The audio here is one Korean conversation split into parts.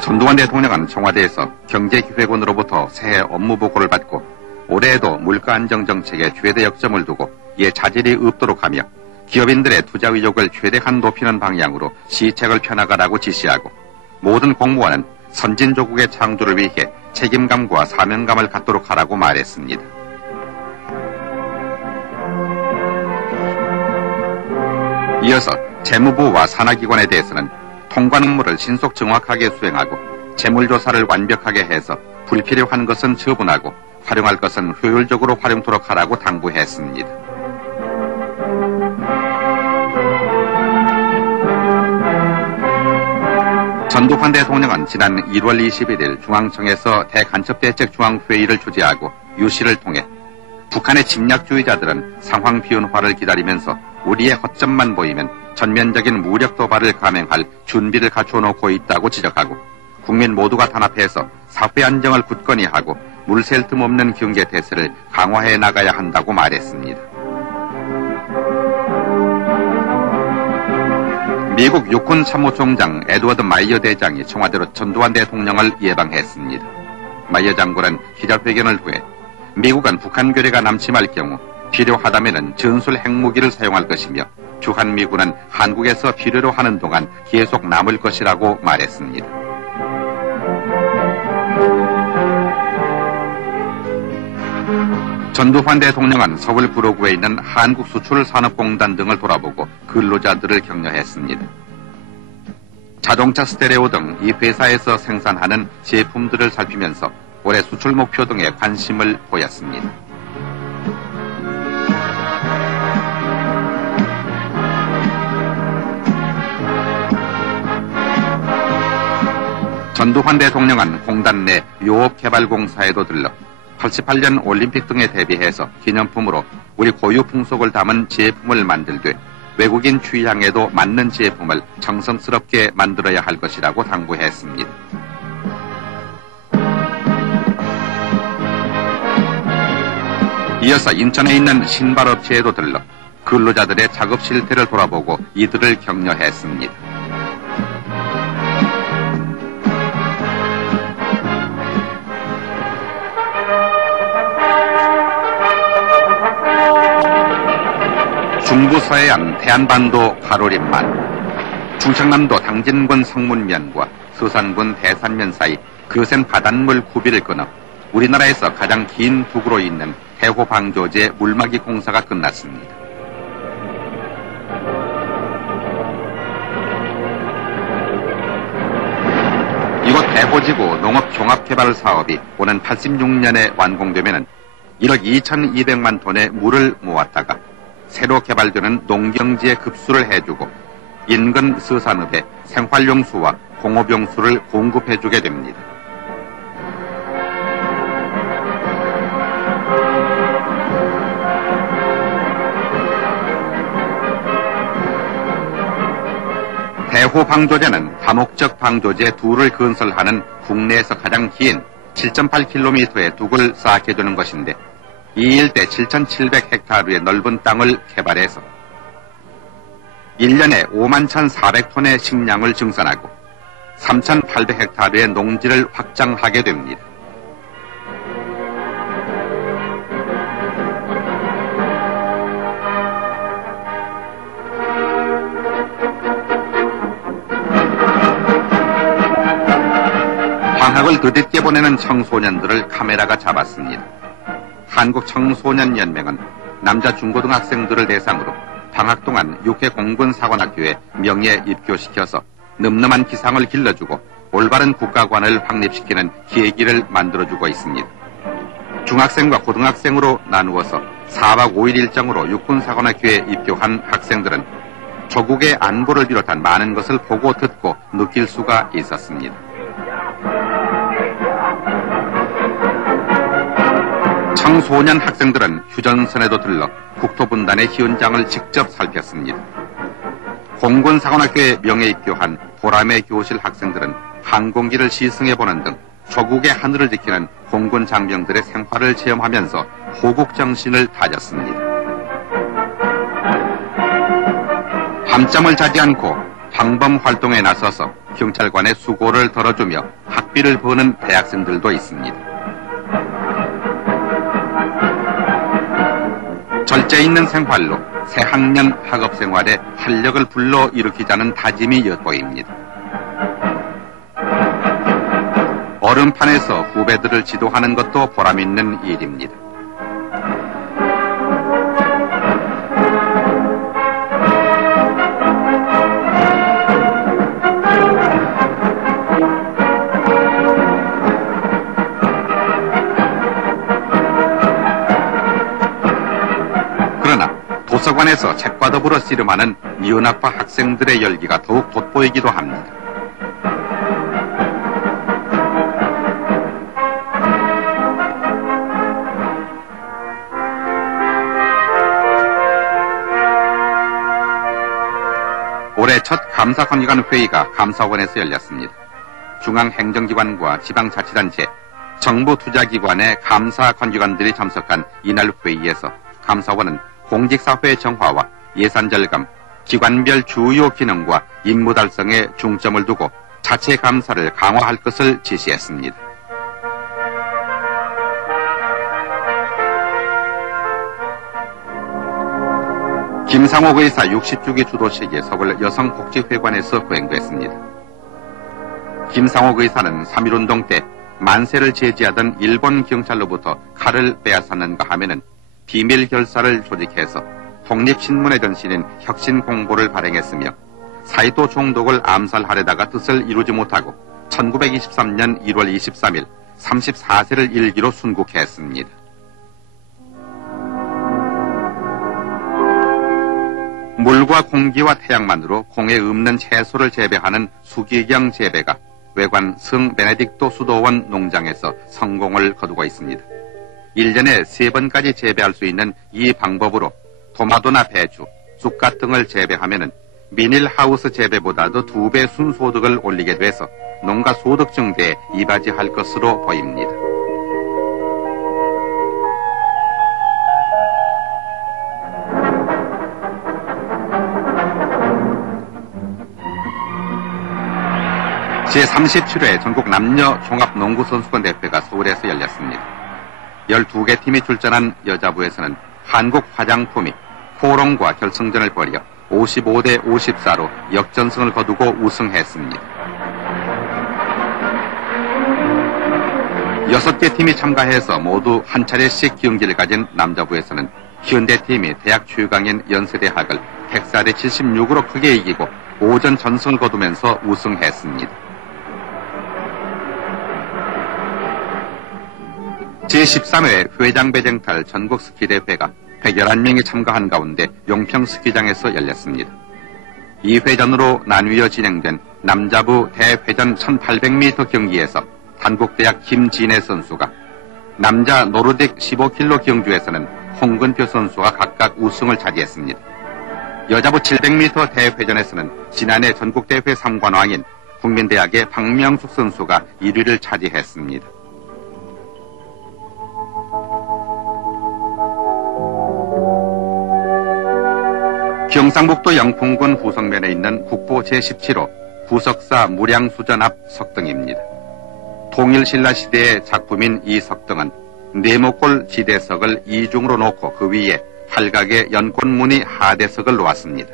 전두환 대통령은 청와대에서 경제기획원으로부터 새해 업무 보고를 받고 올해에도 물가 안정 정책에 최대 역점을 두고 이에 자질이 없도록 하며 기업인들의 투자 의욕을 최대한 높이는 방향으로 시책을 펴나가라고 지시하고 모든 공무원은 선진조국의 창조를 위해 책임감과 사명감을 갖도록 하라고 말했습니다. 이어서 재무부와 산하기관에 대해서는 통관 업무를 신속 정확하게 수행하고 재물조사를 완벽하게 해서 불필요한 것은 처분하고 활용할 것은 효율적으로 활용토록 하라고 당부했습니다. 전두환 대통령은 지난 1월 21일 중앙청에서 대간첩대책중앙회의를 주재하고 유시를 통해 북한의 침략주의자들은 상황 비운화를 기다리면서 우리의 허점만 보이면 전면적인 무력 도발을 감행할 준비를 갖춰놓고 있다고 지적하고 국민 모두가 단합해서 사회 안정을 굳건히 하고 물샐 틈 없는 경계 태세를 강화해 나가야 한다고 말했습니다. 미국 육군참모총장 에드워드 마이어 대장이 청와대로 전두환 대통령을 예방했습니다. 마이어 장군은 기자회견을 후에 미국은 북한 괴뢰가 남침할 경우 필요하다면 전술 핵무기를 사용할 것이며 주한미군은 한국에서 필요로 하는 동안 계속 남을 것이라고 말했습니다. 전두환 대통령은 서울 구로구에 있는 한국수출산업공단 등을 돌아보고 근로자들을 격려했습니다. 자동차 스테레오 등 이 회사에서 생산하는 제품들을 살피면서 올해 수출 목표 등에 관심을 보였습니다. 전두환 대통령은 공단 내 요업개발공사에도 들러 88년 올림픽 등에 대비해서 기념품으로 우리 고유 풍속을 담은 제품을 만들되 외국인 취향에도 맞는 제품을 정성스럽게 만들어야 할 것이라고 당부했습니다. 이어서 인천에 있는 신발업체에도 들러 근로자들의 작업 실태를 돌아보고 이들을 격려했습니다. 중부 서해안 태안반도 가로림만, 충청남도 당진군 성문면과 서산군 대산면 사이 거센 바닷물 구비를 끊어 우리나라에서 가장 긴 북으로 있는 대호방조제 물막이 공사가 끝났습니다. 이곳 대호지구 농업종합개발 사업이 오는 86년에 완공되면 1억 2,200만 톤의 물을 모았다가 새로 개발되는 농경지에 급수를 해주고 인근 서산읍에 생활용수와 공업용수를 공급해주게 됩니다. 대호방조제는 다목적 방조제 둘을 건설하는 국내에서 가장 긴 7.8km의 둑을 쌓아주는 것인데 이 일대 7,700헥타르의 넓은 땅을 개발해서 1년에 51,400톤의 식량을 증산하고 3,800헥타르의 농지를 확장하게 됩니다. 방학을 드디게 보내는 청소년들을 카메라가 잡았습니다. 한국청소년연맹은 남자 중고등학생들을 대상으로 방학 동안 육해 공군사관학교에 명예 입교시켜서 늠름한 기상을 길러주고 올바른 국가관을 확립시키는 계기를 만들어주고 있습니다. 중학생과 고등학생으로 나누어서 4박 5일 일정으로 육군사관학교에 입교한 학생들은 조국의 안보를 비롯한 많은 것을 보고 듣고 느낄 수가 있었습니다. 청소년 학생들은 휴전선에도 들러 국토분단의 현장을 직접 살폈습니다. 공군사관학교에 명예입교한 보람의 교실 학생들은 항공기를 시승해보는 등 조국의 하늘을 지키는 공군 장병들의 생활을 체험하면서 호국 정신을 다졌습니다. 밤잠을 자지 않고 방범 활동에 나서서 경찰관의 수고를 덜어주며 학비를 버는 대학생들도 있습니다. 절제 있는 생활로 새학년 학업생활에 활력을 불러일으키자는 다짐이 엿보입니다. 얼음판에서 후배들을 지도하는 것도 보람있는 일입니다. 그러나 도서관에서 책과 더불어 씨름하는 니은학파 학생들의 열기가 더욱 돋보이기도 합니다. 올해 첫 감사관계관 회의가 감사원에서 열렸습니다. 중앙행정기관과 지방자치단체, 정부투자기관의 감사관계관들이 참석한 이날 회의에서 감사원은 공직사회 정화와 예산 절감, 기관별 주요 기능과 임무 달성에 중점을 두고 자체 감사를 강화할 것을 지시했습니다. 김상옥 의사 60주기 주도식이 서울 여성복지회관에서 거행됐습니다. 김상옥 의사는 3.1운동 때 만세를 제지하던 일본 경찰로부터 칼을 빼앗았는가 하면은 비밀 결사를 조직해서 독립신문의 전신인 혁신공보를 발행했으며 사이토 총독을 암살하려다가 뜻을 이루지 못하고 1923년 1월 23일 34세를 일기로 순국했습니다. 물과 공기와 태양만으로 공에 없는 채소를 재배하는 수기경 재배가 외관 성 베네딕토 수도원 농장에서 성공을 거두고 있습니다. 1년에 3번까지 재배할 수 있는 이 방법으로 토마토나 배추, 쑥갓 등을 재배하면 비닐하우스 재배보다도 2배 순소득을 올리게 돼서 농가 소득 증대에 이바지할 것으로 보입니다. 제37회 전국 남녀 종합농구선수권 대회가 서울에서 열렸습니다. 12개 팀이 출전한 여자부에서는 한국 화장품이 코롱과 결승전을 벌여 55대 54로 역전승을 거두고 우승했습니다. 6개 팀이 참가해서 모두 한 차례씩 경기를 가진 남자부에서는 현대팀이 대학 최강인 연세대학을 104대 76으로 크게 이기고 5전 전승을 거두면서 우승했습니다. 제13회 회장배쟁탈 전국 스키대회가 111명이 참가한 가운데 용평 스키장에서 열렸습니다. 2회전으로 나뉘어 진행된 남자부 대회전 1800m 경기에서 한국대학 김진애 선수가, 남자 노르딕 15km 경주에서는 홍근표 선수가 각각 우승을 차지했습니다. 여자부 700m 대회전에서는 지난해 전국대회 3관왕인 국민대학의 박명숙 선수가 1위를 차지했습니다. 경상북도 영풍군 후성면에 있는 국보 제17호 부석사 무량수전 앞 석등입니다. 통일신라시대의 작품인 이 석등은 네모골 지대석을 이중으로 놓고 그 위에 팔각의 연꽃무늬 하대석을 놓았습니다.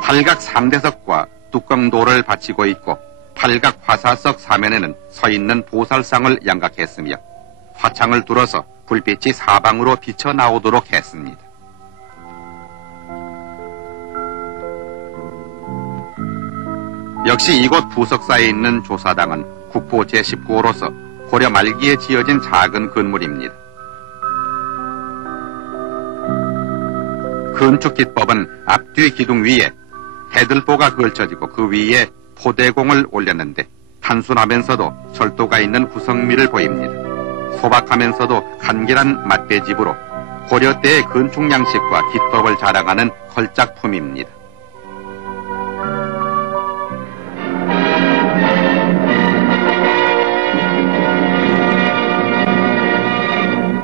팔각 3대석과 뚜껑돌을 받치고 있고 팔각 화사석 사면에는 서 있는 보살상을 양각했으며 화창을 둘러서 불빛이 사방으로 비쳐 나오도록 했습니다. 역시 이곳 부석사에 있는 조사당은 국보 제19호로서 고려 말기에 지어진 작은 건물입니다. 건축 기법은 앞뒤 기둥 위에 해들보가 걸쳐지고 그 위에 포대공을 올렸는데 단순하면서도 철도가 있는 구성미를 보입니다. 소박하면서도 간결한 맛배집으로 고려 때의 건축 양식과 기법을 자랑하는 걸작품입니다.